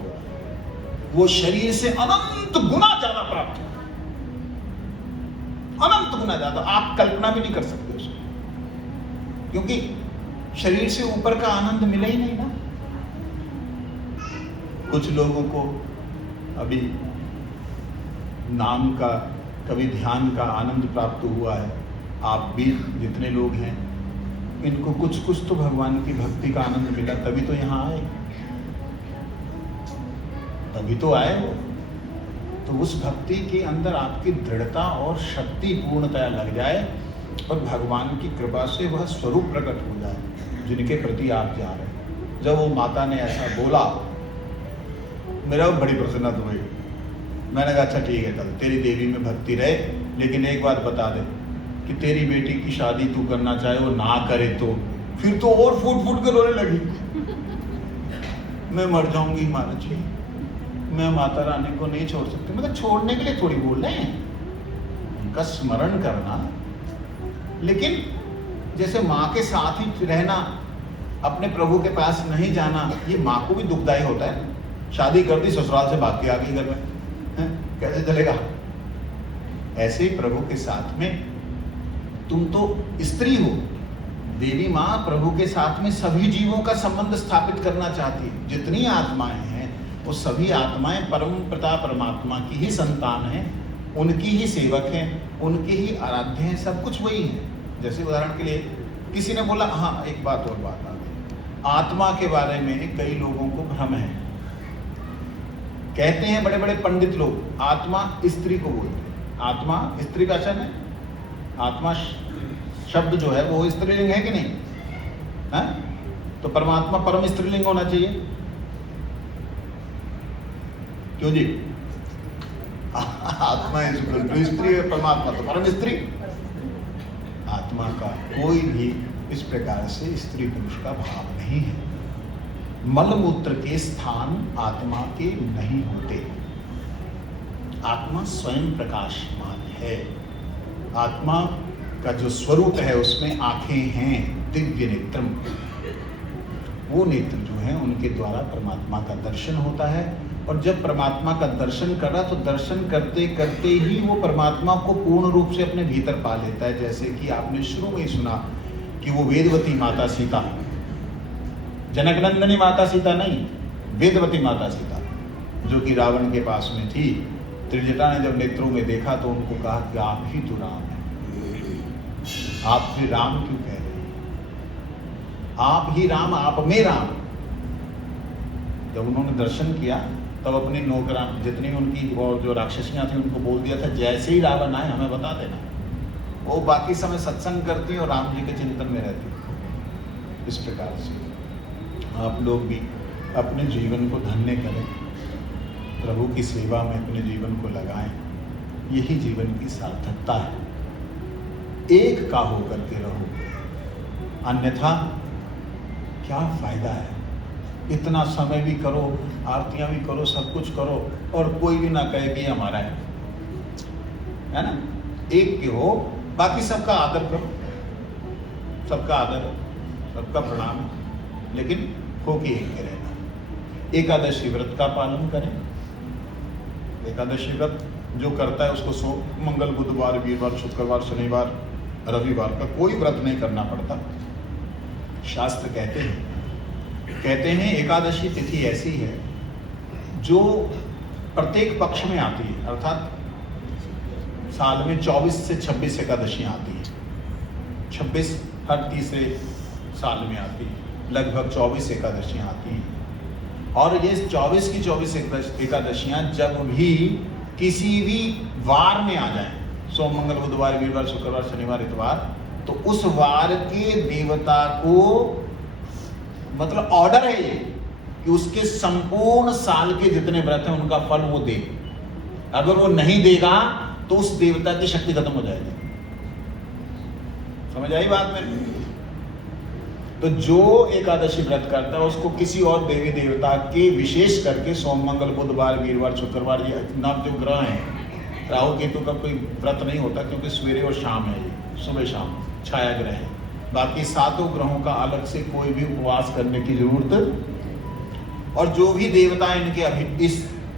वो शरीर से अनंत गुना ज्यादा प्राप्त हो, अनंत गुना ज्यादा। आप कल्पना भी नहीं कर सकते उसको, क्योंकि शरीर से ऊपर का आनंद मिला ही नहीं ना। कुछ लोगों को अभी नाम का, कभी ध्यान का आनंद प्राप्त हुआ है। आप भी जितने लोग हैं इनको कुछ कुछ तो भगवान की भक्ति का आनंद मिला, तभी तो यहाँ आए, तभी तो आए वो। तो उस भक्ति के अंदर आपकी दृढ़ता और शक्ति पूर्णतया लग जाए और भगवान की कृपा से वह स्वरूप प्रकट हो जाए जिनके प्रति आप जा रहे हैं। जब वो माता ने ऐसा बोला, मेरा बड़ी प्रसन्नता हुई। मैंने कहा अच्छा ठीक है, चल तेरी देवी में भक्ति रहे, लेकिन एक बात बता दे कि तेरी बेटी की शादी तू करना चाहे वो ना करे तो फिर तो और फूट फूट कर रोने लगी। मैं मर जाऊंगी महाराज जी, मैं माता रानी को नहीं छोड़ सकती। मतलब छोड़ने के लिए थोड़ी बोल रहे हैं, उनका स्मरण करना। लेकिन जैसे माँ के साथ ही रहना, अपने प्रभु के पास नहीं जाना, ये माँ को भी दुखदायी होता है। शादी कर दी, ससुराल से भाग के आ गई घर में, कैसे चलेगा? ऐसे ही प्रभु के साथ में तुम तो स्त्री हो, देवी माँ प्रभु के साथ में सभी जीवों का संबंध स्थापित करना चाहती है। जितनी आत्माएं हैं वो सभी आत्माएं परम पिता परमात्मा की ही संतान हैं, उनकी ही सेवक हैं, उनके ही आराध्य हैं, सब कुछ वही है। जैसे उदाहरण के लिए किसी ने बोला, हाँ एक बात और बात आ गई, आत्मा के बारे में कई लोगों को भ्रम है। कहते हैं बड़े बड़े पंडित लोग आत्मा स्त्री को बोलते हैं। आत्मा स्त्री का वचन है। आत्मा शब्द जो है वो स्त्रीलिंग है कि नहीं है? तो परमात्मा परम स्त्रीलिंग होना चाहिए, क्यों जी? आत्मा स्त्री है, परमात्मा तो परम स्त्री। आत्मा का कोई भी इस प्रकार से स्त्री पुरुष का भाव नहीं है। मलमूत्र के स्थान आत्मा के नहीं होते। आत्मा स्वयं प्रकाशमान है। आत्मा का जो स्वरूप है उसमें आंखें हैं, दिव्य नेत्रम। वो नेत्र जो हैं उनके द्वारा परमात्मा का दर्शन होता है। और जब परमात्मा का दर्शन कर रहा तो दर्शन करते करते ही वो परमात्मा को पूर्ण रूप से अपने भीतर पा लेता है। जैसे कि आपने शुरू में ही सुना कि वो वेदवती माता सीता, जनकनंदनी माता सीता नहीं, वेदवती माता सीता, जो कि रावण के पास में थी। त्रिजटा ने जब नेत्रों में देखा तो उनको कहा कि आप ही तो राम हैं। आप फिर राम क्यों कह रहे हैं? आप ही राम, आप में राम। जब उन्होंने दर्शन किया तब अपनी नौकरां, जितनी उनकी और जो राक्षसियां थी, उनको बोल दिया था जैसे ही रावण आए हमें बता देना। वो बाकी समय सत्संग करती और राम जी के चिंतन में रहती। इस प्रकार से आप लोग भी अपने जीवन को धन्य करें, प्रभु की सेवा में अपने जीवन को लगाएं। यही जीवन की सार्थकता है। एक का होकर के रहो, अन्यथा क्या फायदा है? इतना समय भी करो, आरतियां भी करो, सब कुछ करो, और कोई भी ना कहे कि हमारा है ना? एक के हो, बाकी सबका आदर करो, सबका आदर, सबका प्रणाम, लेकिन हो के एक के रहना। एकादशी व्रत का पालन करें। एकादशी व्रत जो करता है उसको मंगल, बुधवार, वीरवार, शुक्रवार, शनिवार, रविवार का कोई व्रत नहीं करना पड़ता। शास्त्र कहते हैं एकादशी तिथि ऐसी है जो प्रत्येक पक्ष में आती है, अर्थात साल में 24 से 26 एकादशियां आती हैं। 26 हर तीसरे साल में आती है, लगभग 24 एकादशियां आती हैं। और ये 24 की 24 एकादशियां जब भी किसी भी वार में आ जाएं, सोम, मंगल, बुधवार, वीरवार, शुक्रवार, शनिवार, इतवार, तो उस वार के देवता को मतलब ऑर्डर है ये कि उसके संपूर्ण साल के जितने व्रत हैं उनका फल वो दे। अगर वो नहीं देगा तो उस देवता की शक्ति खत्म हो जाएगी। समझ आई बात में? तो जो एकादशी व्रत करता है उसको किसी और देवी देवता के विशेष करके सोम, मंगल, बुधवार, वीरवार, शुक्रवार, ये नव जो ग्रह हैं, राहु केतु का कोई व्रत नहीं होता, क्योंकि सवेरे और शाम है, ये सुबह शाम छाया ग्रह है। बाकी सातों ग्रहों का अलग से कोई भी उपवास करने की जरूरत। और जो भी देवता इनके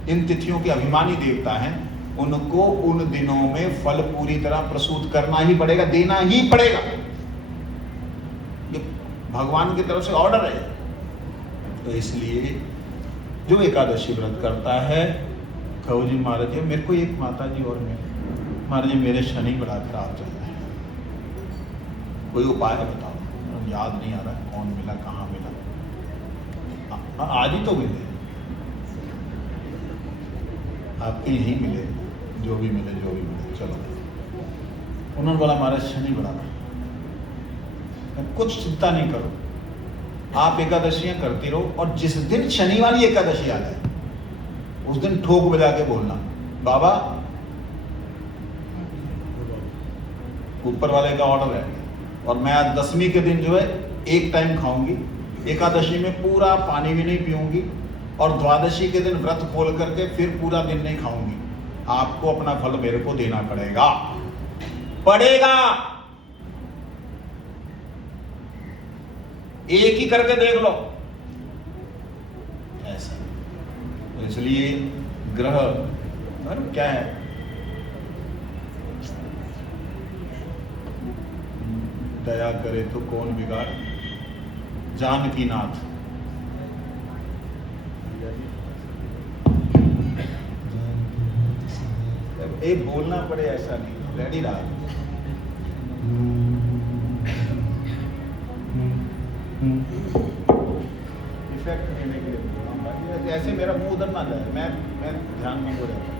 इन तिथियों के अभिमानी देवता हैं, उनको उन दिनों में फल पूरी तरह प्रसूत करना ही पड़ेगा, देना ही पड़ेगा। ये भगवान की तरफ से ऑर्डर है। तो इसलिए जो एकादशी व्रत करता है, कहो जी महाराज जी, मेरे को एक माता जी और महाराज जी मेरे शनि बड़ा खराब चल रहा है, कोई उपाय बताओ। याद नहीं आ रहा कौन मिला, कहाँ मिला, आज ही तो मिले, आपके यहीं मिले, जो भी मिले। चलो, उन्होंने बोला महाराज शनि बड़ा है। कुछ चिंता नहीं करो, आप एकादशियां करती रहो, और जिस दिन शनि वाली एकादशी आ जाए उस दिन ठोक बजा के बोलना, बाबा ऊपर वाले का ऑर्डर है, और मैं आज 10वीं के दिन जो है एक टाइम खाऊंगी, एकादशी में पूरा पानी भी नहीं पीऊंगी, और द्वादशी के दिन व्रत खोल करके फिर पूरा दिन नहीं खाऊंगी। आपको अपना फल मेरे को देना पड़ेगा। एक ही करके देख लो ऐसा। तो इसलिए ग्रह क्या है, दया करे तो कौन बिगाड़, जानकी नाथ। एक बोलना पड़े ऐसा नहीं, रेडी रहा। इफेक्ट देने के लिए बोलना, ऐसे मेरा मुंह उधर ना जाए, मैं ध्यान में हो जाता।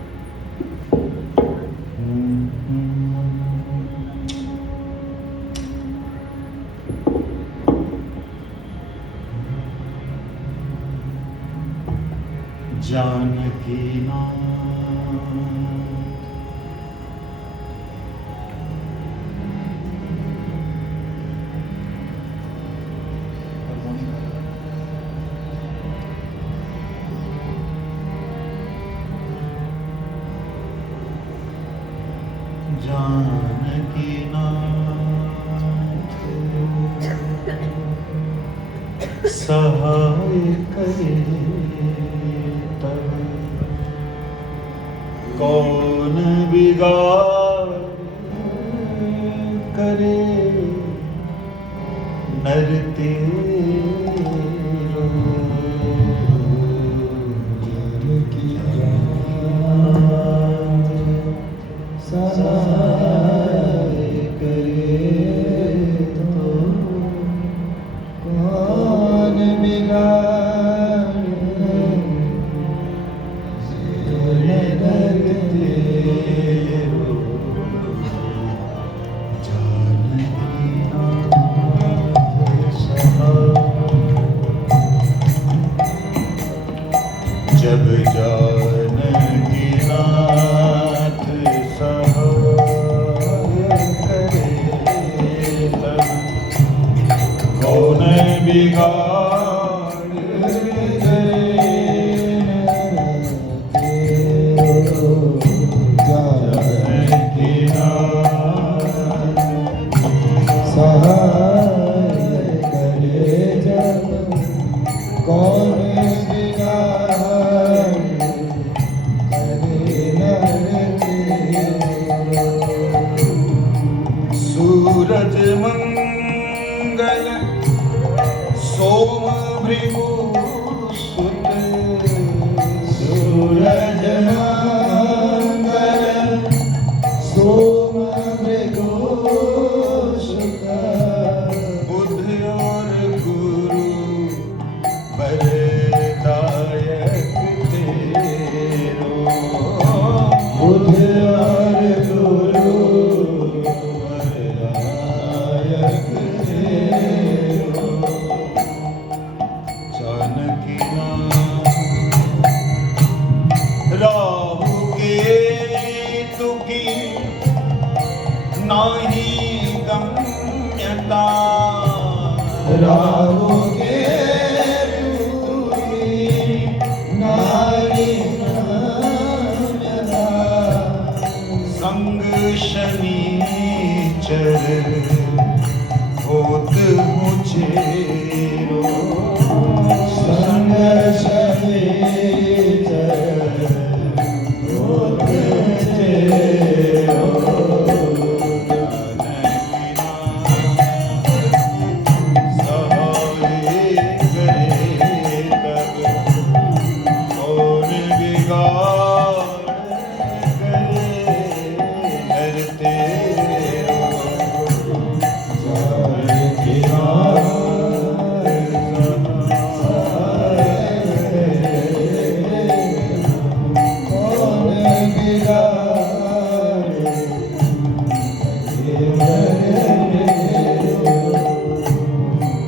जानकी नाथ जानकी नाथ सहाय करे तब कौन बिगाड़ करे नर तेरो। सहाय करे तो कौन बिगाड़ नर तेरो। जानकी नाथ सहाय, जब जानकी नाथ कौन बिगाड़ सूरज मंगल सोम मृगो सुत बुध और गुरु वरदायक तेरो। बुध और गुरु वरदायक तेरो। जानकी नाम राहु केतु की नाही गम्यता। राहु केतु की नाहि गम्यता। संग शनीचर होत मुझेरो। संग शनीचर होत मुझेरो।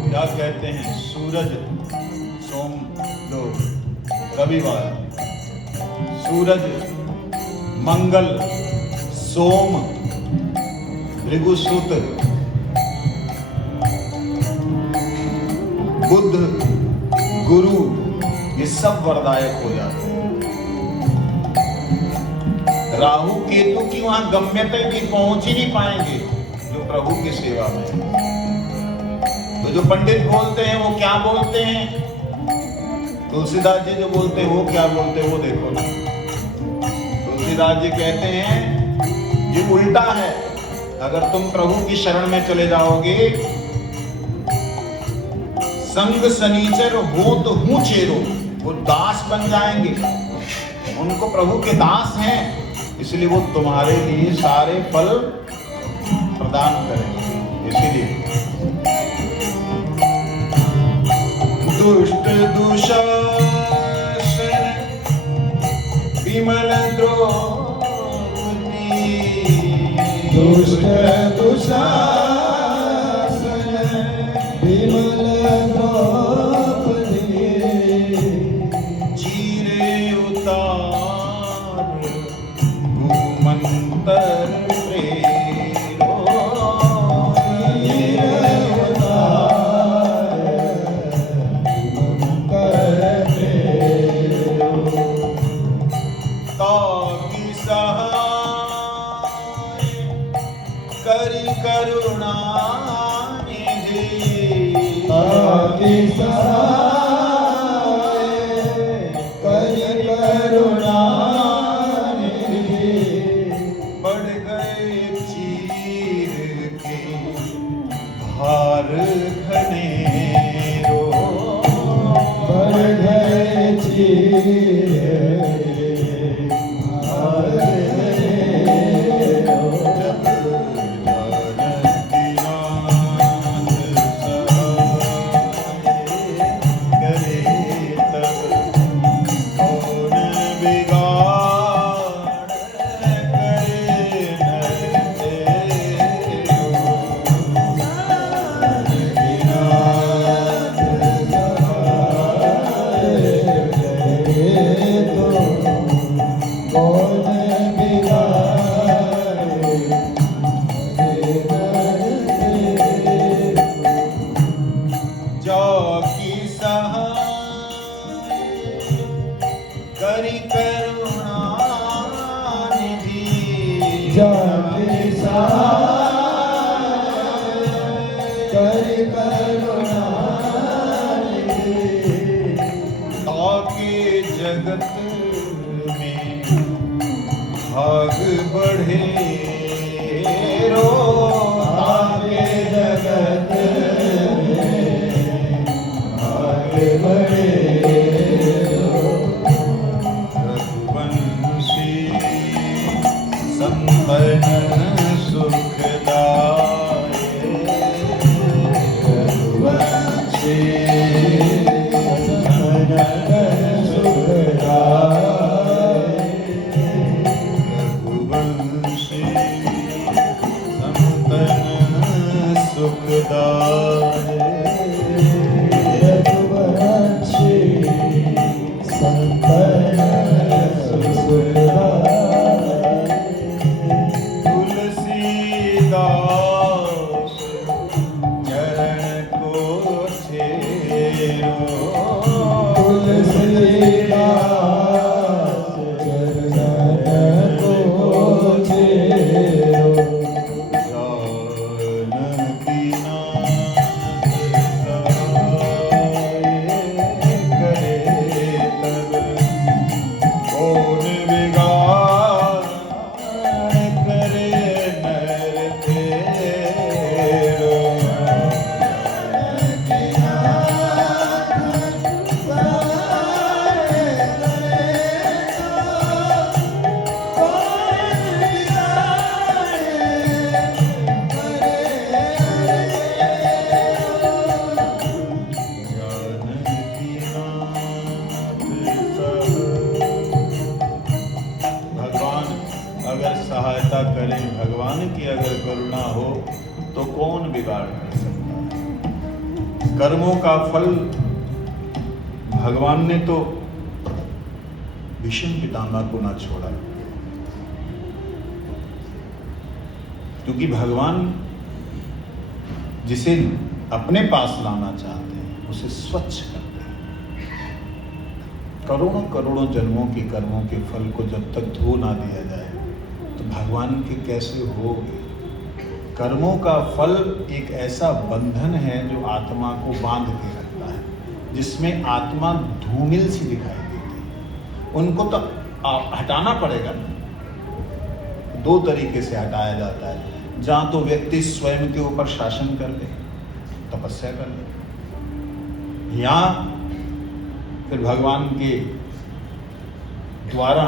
क्या कहते हैं? सूरज सोम लो रविवार, सूरज मंगल सोम भृगुसुत बुध गुरु ये सब वरदायक हो जाते हैं। राहु केतु की वहां गम्यता भी पहुंच ही नहीं पाएंगे जो प्रभु की सेवा में है। तो जो पंडित बोलते हैं वो क्या बोलते हैं? तुलसीदास जी जो बोलते हैं वो क्या बोलते हैं वो देखो ना। तुलसीदास जी कहते हैं ये उल्टा है। अगर तुम प्रभु की शरण में चले जाओगे, संग सनीचर हो तो हूं चेरो, वो दास बन जाएंगे। उनको प्रभु के दास हैं, इसलिए वो तुम्हारे लिए सारे फल प्रदान करेंगे। इसीलिए दुष्ट दुशासन विमल द्रौपदी। दुष्ट दुशासन विमल द्रौपदी। चीरे उतार भूमंतर प्रेरो। चीरे उतार भूमंतर प्रेरो। ताकि सहाय करि करुणा निधि। ताकि सहाय करि करुणा निधि। बढ़ गए चीर के भार घनेरो। बढ़ गए चीर भार घनेरो। जब जानकी नाथ सहाय करे तब कौन बिगाड़ करे नर तेरो। जानकी नाथ सहाय करे तो कौन बिगाड़े नर तेरो। जाकी सहाय करि करुणा निधि। जाके सहाय करि करुणा निधि। ताके जगत में भाग बढ़े रो। आगे जगत में आगे बढ़े। तुलसीदास चरण को छेड़ो, तुलसीदास चरण को छेड़ो, जानकी नाथ सहाय करे तब कौन बिगाड़ करे नर तेरो। भगवान अगर सहायता करें, भगवान की अगर करुणा हो तो कौन बिगाड़ कर सकता है। कर्मों का फल भगवान ने तो भीष्म पितामह को ना छोड़ा, क्योंकि भगवान जिसे अपने पास लाना चाहते हैं उसे स्वच्छ करते हैं। करोड़ों करोड़ों जन्मों के कर्मों के फल को जब तक धो ना दिया जाए तो भगवान के कैसे होगे। कर्मों का फल एक ऐसा बंधन है जो आत्मा को बांध के रखता है, जिसमें आत्मा धूमिल सी दिखाई देती है। उनको तो हटाना पड़ेगा। दो तरीके से हटाया जाता है, जहाँ तो व्यक्ति स्वयं के ऊपर शासन कर ले, तपस्या कर ले, या फिर भगवान के द्वारा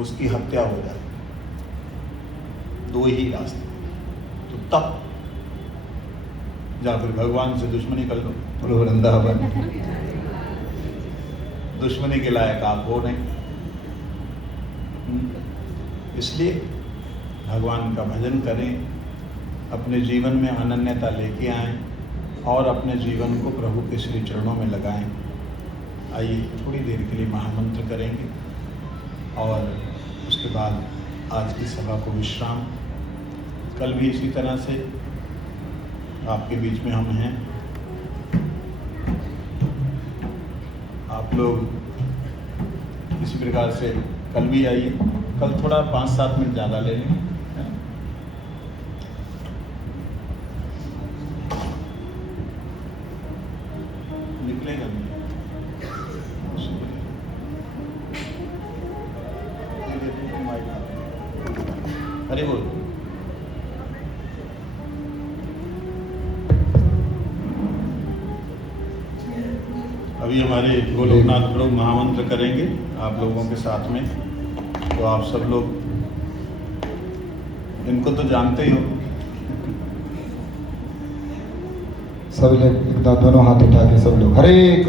उसकी हत्या हो जाए। दो ही रास्ते। तो तब या फिर भगवान से दुश्मनी कर लो, बोलो वृंदावन। दुश्मनी के लायक आप हो नहीं। इसलिए भगवान का भजन करें, अपने जीवन में अनन्यता लेके आएं और अपने जीवन को प्रभु के श्री चरणों में लगाएं। आइए थोड़ी देर के लिए महामंत्र करेंगे और उसके बाद आज की सभा को विश्राम। कल भी इसी तरह से आपके बीच में हम हैं। आप लोग इसी प्रकार से कल भी आइए। कल थोड़ा 5-7 मिनट ज़्यादा ले लेंगे। निकलेगा नहीं। अरे बोल। अभी हमारे गोलोकनाथ प्रभु महामंत्र करेंगे आप लोगों के साथ में। तो आप सब लोग इनको तो जानते ही हो। सब लोग एकदम दोनों हाथ उठा के सब लोग हरे